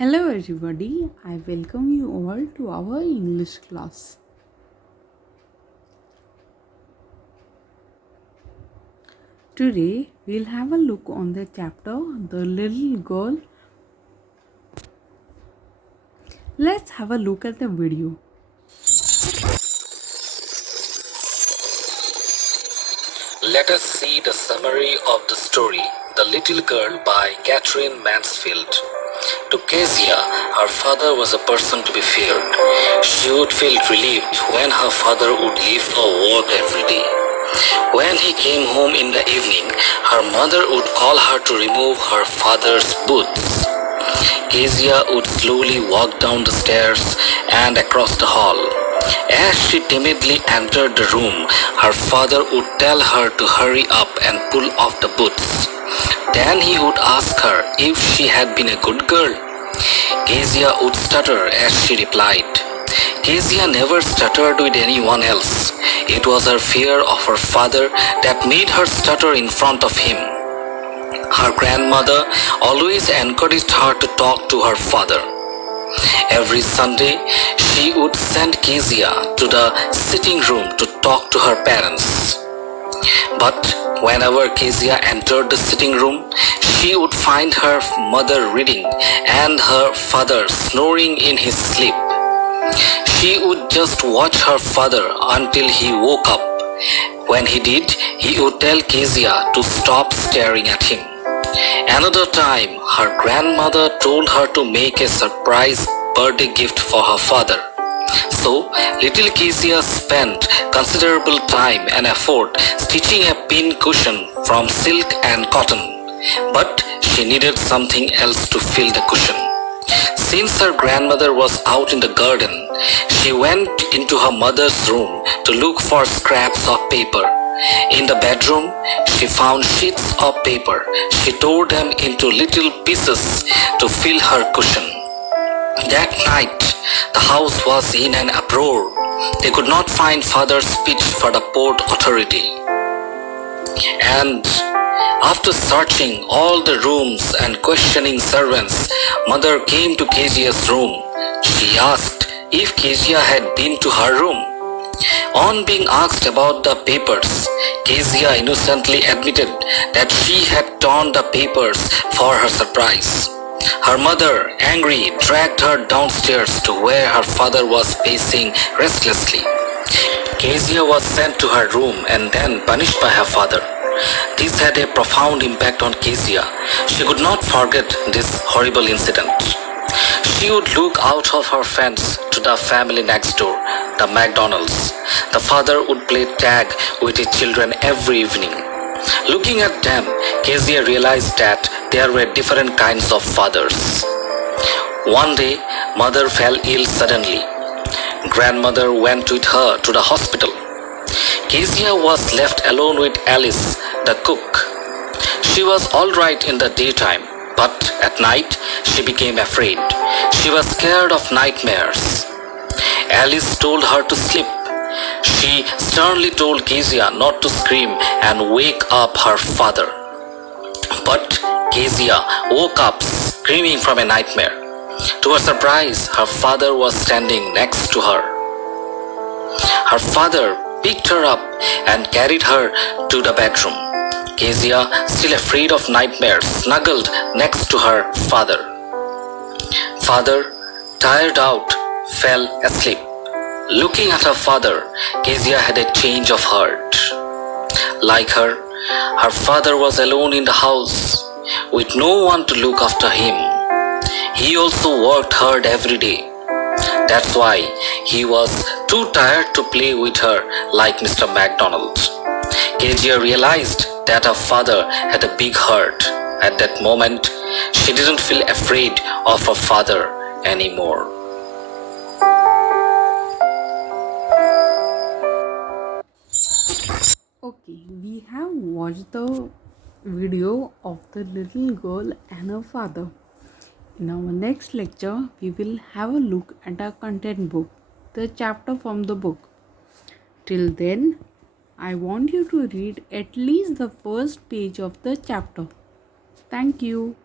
Hello everybody, I welcome you all to our English class. Today we'll have a look on the chapter The Little Girl. Let's have a look at the video. Let us see the summary of the story, The Little Girl by Catherine Mansfield. To Kezia, her father was a person to be feared. She would feel relieved when her father would leave for work every day. When he came home in the evening, her mother would call her to remove her father's boots. Kezia would slowly walk down the stairs and across the hall. As she timidly entered the room, her father would tell her to hurry up and pull off the boots. Then he would ask her if she had been a good girl. Kezia would stutter as she replied. Kezia never stuttered with anyone else. It was her fear of her father that made her stutter in front of him. Her grandmother always encouraged her to talk to her father. Every Sunday, she would send Kezia to the sitting room to talk to her parents. But whenever Kezia entered the sitting room, she would find her mother reading and her father snoring in his sleep. She would just watch her father until he woke up. When he did, he would tell Kezia to stop staring at him. Another time, her grandmother told her to make a surprise birthday gift for her father. So, little Kezia spent considerable time and effort stitching a pin cushion from silk and cotton. But she needed something else to fill the cushion. Since her grandmother was out in the garden, she went into her mother's room to look for scraps of paper. In the bedroom, she found sheets of paper. She tore them into little pieces to fill her cushion. That night, the house was in an uproar. They could not find father's speech for the Port Authority. And after searching all the rooms and questioning servants, mother came to Kezia's room. She asked if Kezia had been to her room. On being asked about the papers, Kezia innocently admitted that she had torn the papers for her surprise. Her mother, angry, dragged her downstairs to where her father was pacing restlessly. Kezia was sent to her room and then punished by her father. This had a profound impact on Kezia. She could not forget this horrible incident. She would look out of her fence to the family next door, the McDonalds. The father would play tag with his children every evening. Looking at them, Kezia realized that there were different kinds of fathers. One day, mother fell ill suddenly. Grandmother went with her to the hospital. Kezia was left alone with Alice, the cook. She was all right in the daytime, but at night she became afraid. She was scared of nightmares. Alice told her to sleep. She sternly told Kezia not to scream and wake up her father. But Kezia woke up screaming from a nightmare. To her surprise, her father was standing next to her. Her father picked her up and carried her to the bedroom. Kezia, still afraid of nightmares, snuggled next to her father. Father, tired out, fell asleep. Looking at her father, Kezia had a change of heart. Like her father was alone in the house, with no one to look after him. He also worked hard every day. That's why he was too tired to play with her like Mr. McDonald. Kezia realized that her father had a big heart. At that moment, she didn't feel afraid of her father anymore. Okay, we have watched the video of the little girl and her father. In our next lecture, we will have a look at our content book, the chapter from the book. Till then, I want you to read at least the first page of the chapter. Thank you.